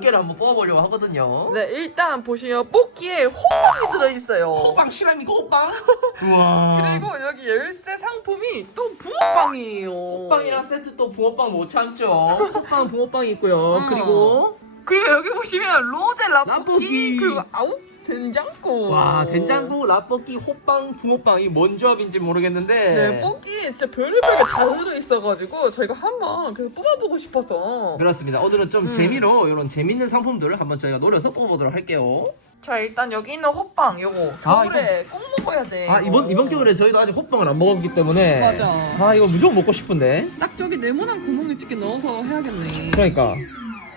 몇 개를 한번 뽑아보려고 하거든요. 네, 일단 보시면 뽑기에 호빵이 들어있어요. 호빵 실합니까 호빵? 우와. 그리고 여기 열쇠 상품이 또 붕어빵이에요. 호빵이랑 세트 또 붕어빵 못 참죠. 호빵 붕어빵이 있고요. 어. 그리고 그리고 여기 보시면 로제 라볶이, 라볶이. 그리고 아우 된장국. 와 된장국, 라볶이, 호빵, 붕어빵이 뭔 조합인지 모르겠는데. 네, 뽑기 진짜 별의별 게다 들어 있어가지고 저희가 한번 그래서 뽑아보고 싶어서. 그렇습니다. 오늘은 좀 음. 재미로 이런 재밌는 상품들을 한번 저희가 노려서 뽑아보도록 할게요. 자 일단 여기 있는 호빵 요거 아, 겨울에 꼭 먹어야 돼. 아 이번 이거. 이번 겨울에 저희도 아직 호빵을 안 먹었기 때문에 맞아. 아 이거 무조건 먹고 싶은데. 딱 저기 네모난 구멍에 집게 넣어서 해야겠네. 그러니까.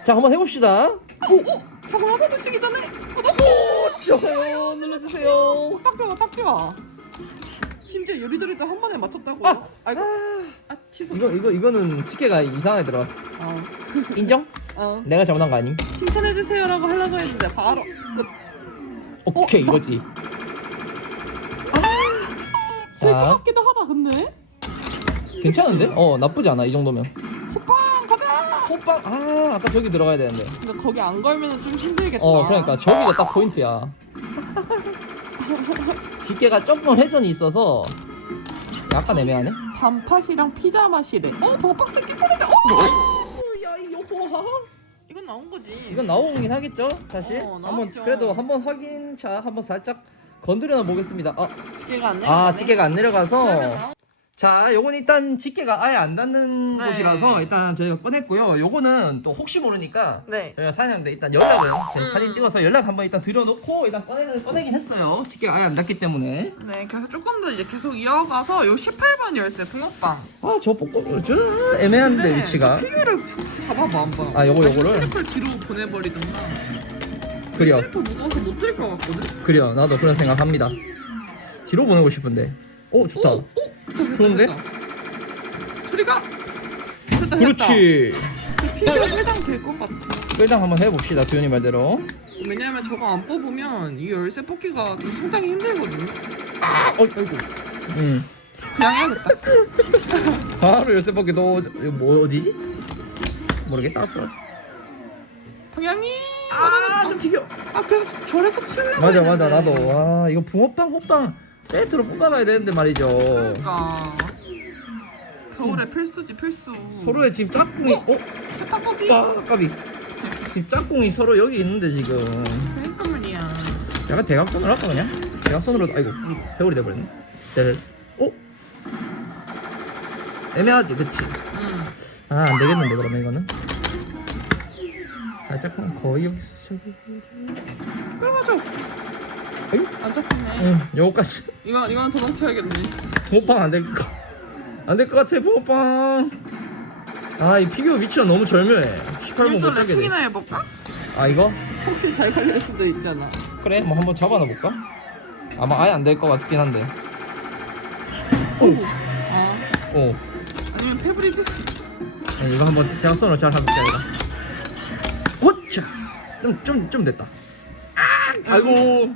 자 한번 해봅시다. 자꾸 나서 드시기 전에 구독 좋아요 눌러주세요. 딱 좋아 딱 좋아. 심지어 요리조리도 한 번에 맞췄다고. 아! 아이고 아 취소. 이거 이거 이거는 집게가 이상하게 들어갔어. 어. 인정? 어. 내가 잘못한 거 아님? 칭찬해 주세요라고 하려고 했는데 바로 끝. 오케이 어, 이거지. 될것 자 같기도 하다 근데. 괜찮은데? 어 나쁘지 않아 이 정도면. 호빵 아 아까 저기 들어가야 되는데. 근데 거기 안 걸면 좀 힘들겠다. 어 그러니까 저기가 딱 포인트야. 집게가 조금 회전이 있어서 약간 애매하네. 단팥이랑 피자 맛이래. 어, 버박 새끼 뻔했다. 어, 야, 이 여보. 이건 나온 거지. 이건 나오긴 하겠죠 사실. 어, 한번 나왔죠. 그래도 한번 확인차 한번 살짝 건드려 보겠습니다. 아, 집게가 안 내려. 아 집게가 안 내려가서. 그러면 나온. 자, 요건 일단 집게가 아예 안 닿는 네. 곳이라서 일단 저희가 꺼냈고요. 요거는 또 혹시 모르니까 네. 저희가 사장님한테 일단 연락을 제가 음. 사진 찍어서 연락 한번 일단 드려놓고 일단 꺼내긴, 꺼내긴 했어요. 집게가 아예 안 닿기 때문에. 네, 그래서 조금 더 이제 계속 이어가서 요 18번 열쇠 붕어빵. 아, 저 뽀뽀, 저 애매한데 위치가. 피규어를 잡, 잡아봐 한번. 아, 요거, 요거를? 슬리퍼를 뒤로 보내버리던가. 그려, 슬리퍼 무거워서 못 들을 것 같거든. 그려. 나도 그런 생각합니다. 뒤로 보내고 싶은데. 오, 좋다. 오, 오, 됐다, 좋은데? 됐다. 소리가. 됐다, 그렇지. 됐다. 피규어 해당 될것 같아. 일단 한번 해봅시다, 두현이 말대로. 왜냐면 저거 안 뽑으면 이 열쇠 뽑기가 좀 상당히 힘들거든요. 아, 어, 아이고. 음. 그냥 해야겠다. 바로 열쇠 밖에 넣어. 이거 뭐 어디지? 모르겠다. 앞으로. 방향이. 아, 좀 비교. 아 그래서 절에서 치려고 맞아 했는데. 맞아 나도 와 이거 붕어빵 호빵 세트로 뽑아가야 되는데 말이죠 그러니까 겨울에 필수지 필수. 서로의 지금 짝꿍이 어? 세탁 뽑기. 아 까비 지금 짝꿍이 서로 여기 있는데 지금 그러니까 말이야. 약간 대각선으로 할까 그냥? 대각선으로 아이고 회오리 돼버렸네 네. 어? 애매하지 그치? 응. 아 안 되겠는데 그러면 이거는 살짝 한 거의 여기 저기 끌어가죠. 안 잡히네. 응 요거까지 이거 이건 도망쳐야겠네. 붕어빵 안될거 안될 것 같아 붕어빵 아이 피규어 위치가 너무 절묘해 18번 못 잡게 래핑이나 해볼까? 돼아 이거? 혹시 잘 걸릴 수도 있잖아. 그래 뭐 한번 잡아놔 볼까? 아마 아예 안 될 것 같긴 한데 오. 아 오 아니면 페브리즈? 아니, 이거 한번 대각선으로 잘 해볼게 내가 오차 좀좀 좀 됐다 아이고 응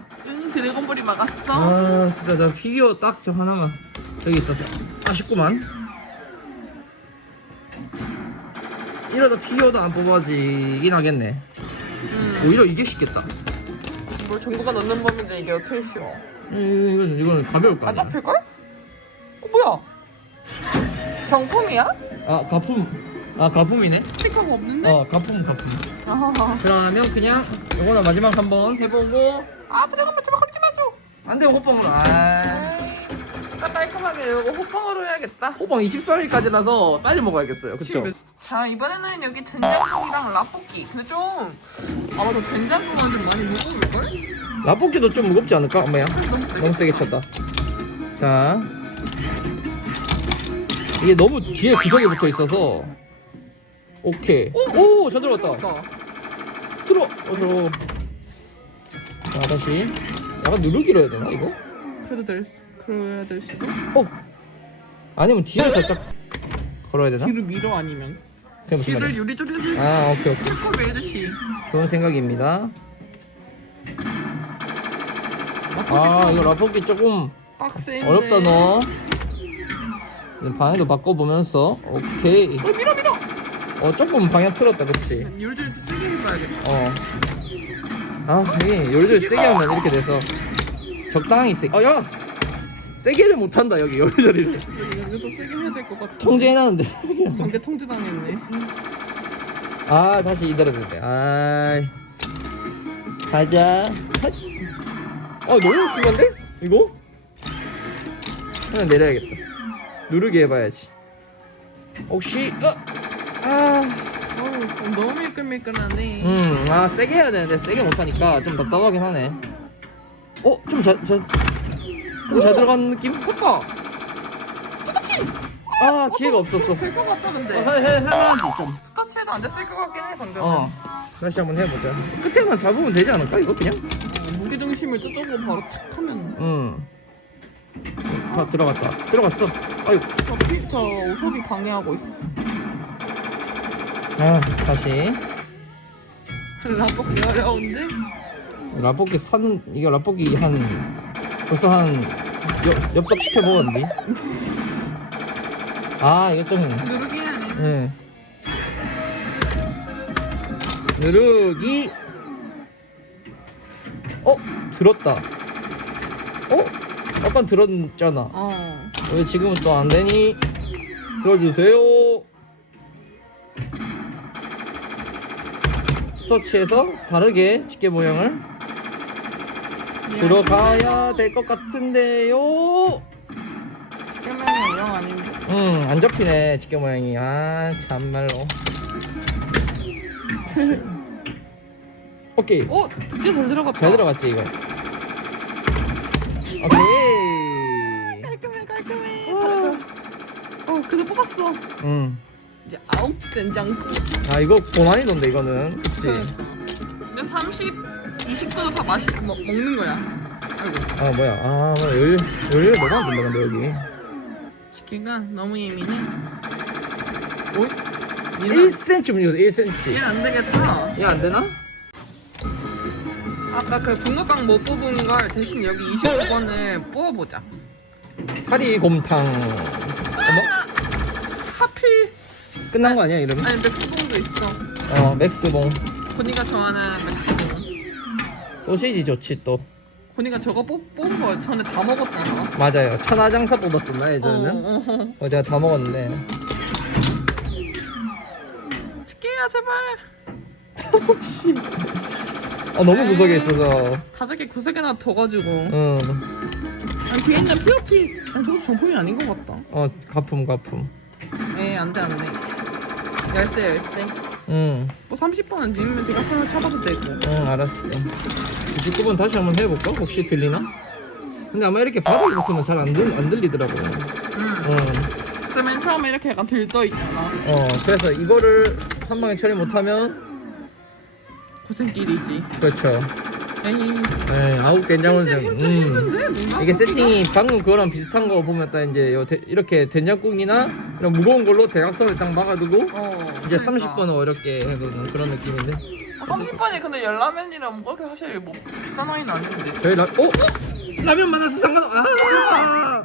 드래곤볼이 막았어. 아 진짜 나 피규어 딱저 하나가 여기 있었어 아쉽구만 이러다 피규어도 안 뽑아지긴 하겠네 음. 오히려 이게 쉽겠다 뭘 정보가 넣는 법인데 이게 어떻게 쉬워? 음, 이건 이건 가벼울 거 안 아니야 잡힐 걸? 어 뭐야? 정품이야? 아 가품 아 가품이네 스티커가 없는데? 어 가품 가품 아하하. 그러면 그냥 이거는 마지막 한번 해보고 아 드래곤볼 제발 걸리지 마줘. 안돼 호빵으로 아딱 깔끔하게 이거 호빵으로 해야겠다. 호빵 24일까지라서 빨리 먹어야겠어요 그쵸? 자 이번에는 여기 된장국이랑 라볶이. 근데 좀 아마 저 된장국은 좀 많이 무거울걸? 라볶이도 좀 무겁지 않을까 엄마야? 너무 세게. 너무 세게 쳤다 자 이게 너무 뒤에 구석에 붙어 있어서 오케이 오 잘 들어갔다 들어 어 들어 자 다시 약간 누르기로 해야 되나 이거? 그래도 될 수, 그래야 될 수도. 어 아니면 뒤를 살짝 걸어야 되나? 뒤를 밀어 아니면. 그게 무슨 뒤를 말이야? 요리조리해서 아 오케이 오케이 콜베 해듯이. 좋은 생각입니다 아 이거 라볶이 조금 빡센데. 어렵다 너 방향도 바꿔보면서 오케이 어 밀어 밀 어. 어 조금 방향 틀었다 그치 요즘 좀 세게 해봐야겠다. 어. 아, 이게 요리를 세게 하면 이렇게 돼서 적당히 세. 아, 야! 세게를 못 한다 여기 요리조리를. 이거, 이거 좀 세게 해야 될 것 같아. 통제해놨는데. 관계 통제당했네. 아, 다시 이대로 돼. 아, 가자. 핫. 아, 너무 심한데? 이거? 하나 내려야겠다. 누르게 해봐야지. 혹시 어? 너무 미끌미끌하네. 음, 아 세게 해야 되는데 세게 못하니까 좀 답답하긴 하네. 어, 좀 잘, 잘, 좀잘 들어간 느낌? 컸다. 아, 기회가 없었어. 될것 같다 근데. 어, 해, 해, 해야지 좀. 스타치에도 안 됐을 것 같긴 해 방금. 어. 다시 한번 해보자. 끝에만 잡으면 되지 않을까? 이거 그냥? 어, 무게 중심을 저쪽으로 바로 탁 하면. 응. 다 들어갔다. 들어갔어. 아유. 저, 피, 저 우석이 방해하고 있어. 아, 다시. 라볶이 어려운데? 라볶이 산, 이거 라볶이 한, 벌써 한, 엽, 엽떡 시켜 먹었는데. 아, 이거 좀, 누르기 돼. 네. 누르기. 어? 들었다. 어? 아까 들었잖아. 어. 왜 지금은 또 안 되니? 들어주세요. 터치해서 다르게 집게 모양을 들어가야 될 것 같은데요. 직계면이 영 아닌지. 음, 안 잡히네 집게 모양이. 아, 참말로. 오케이. 어? 진짜 잘 들어갔다. 잘 들어갔지 이거. 오케이. 깔끔해 깔끔해. 와. 잘했다. 어 근데 뽑았어. 음. 이제 아홉 된장국. 아 이거 고난이도인데 이거는. 그치. 근데 30, 20도도 다 맛이 먹, 먹는 거야. 아이고. 아 뭐야 아 열, 열일 너무 안 된다 근데 여기 치킨가 너무 예민해. 오? 얘는 1cm 움직였어 1cm 얘안 되겠다. 얘 안 되나? 아까 그 분노빵 못 뽑은 걸 대신 여기 25번을 뽑아보자. 사리 곰탕 어머? 하필 끝난 거 아니야 이러면? 아니 맥스봉도 있어. 어 맥스봉 고니가 좋아하는 맥스봉. 소시지 좋지 또 고니가 저거 뽑, 뽑은 거 전에 다 먹었잖아. 맞아요 천하장사 뽑았었나 예전에는? 어, 어, 어. 어, 제가 다 먹었는데 치킨이야 제발. 아 너무 구석에 있어서 다섯 개 구세 개나 더 가지고. 응. 아니 뒤에 있는 POP. 아니 저것도 정품이 아닌 것 같다. 어 가품 가품 에이 안돼 안돼. 열쇠 열쇠. 응. 뭐 30번은 님면 대각선을 쳐봐도 되고. 응 알았어 29번 다시 한번 해볼까? 혹시 들리나? 근데 아마 이렇게 바닥에 붙으면 잘안안 들리더라고 응. 응. 그래서 맨 처음에 이렇게 약간 들떠 있잖아. 어 그래서 이거를 한 방에 처리 못하면 고생길이지. 그렇죠. 네 아홉 힘들, 음. 이게? 세팅이 방금 그거랑 비슷한 거 보면 딱 이제 요 대- 이렇게 된장국이나 이런 무거운 걸로 대각선을 딱 막아두고 어. 이제 그러니까. 30번은 어렵게 해두는 그런 느낌인데 아, 30번이 근데 열라면이랑 뭐 그렇게 사실 뭐 비싼 와인 아닌데. 저희 라 어? 라면 많아서 상관없 아!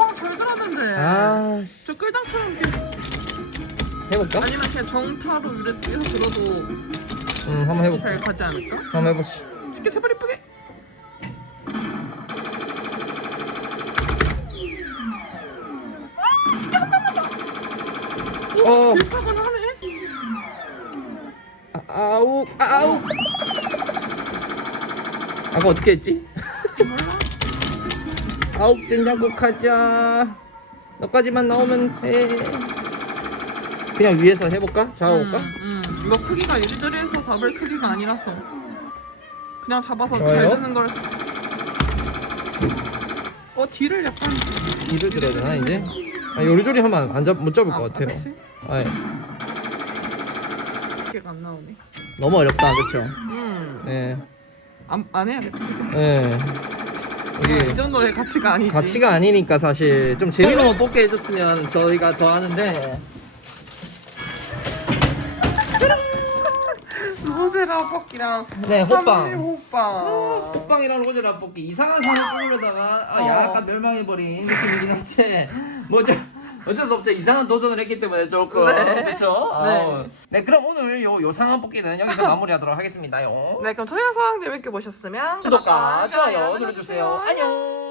아, 잘 들었는데. 아 씨. 저 끌당처럼 이렇게 해볼까? 아니면 그냥 정타로 이렇게 해서 들어도 응 한번 해볼까? 잘 가지 않을까? 한번 해보시 치킨 제발 이쁘게. 아, 치킨 한 방만 더. 어 질삭은 하네. 아, 아우 아우 아까 어떻게 했지? 몰라. 아홉 된장국 하자 너까지만 나오면 해 그냥 위에서 해볼까? 잡아볼까? 음, 음. 이거 크기가 유리들에서 잡을 크기가 아니라서 그냥 잡아서 좋아요. 잘 드는 걸. 어 뒤를 약간 뒤를 들어야 되나 이제? 아, 요리조리 하면 안 잡, 못 잡을 것 같아요 그치? 아이, 크기가 안 나오네. 너무 어렵다 그쵸? 음. 네, 안, 안 해야겠다. 네. 이 이게 정도의 가치가 아니지. 가치가 아니니까 사실 좀 재미로만 뽑게 해줬으면 저희가 더 하는데 로제 라볶이랑 네, 호빵. 호빵. 호빵이랑 로제 라볶이 이상한 상을 뽑으려다가 아, 어. 약간 멸망해버린 느낌이긴 한데 뭐죠? 어쩔 수 없죠. 이상한 도전을 했기 때문에 조금 네. 그렇죠. 네. 네, 그럼 오늘 요 요상한 뽑기는 여기서 마무리하도록 하겠습니다요. 네, 그럼 토요일 상황 재밌게 보셨으면 구독과 좋아요 눌러주세요. 안녕.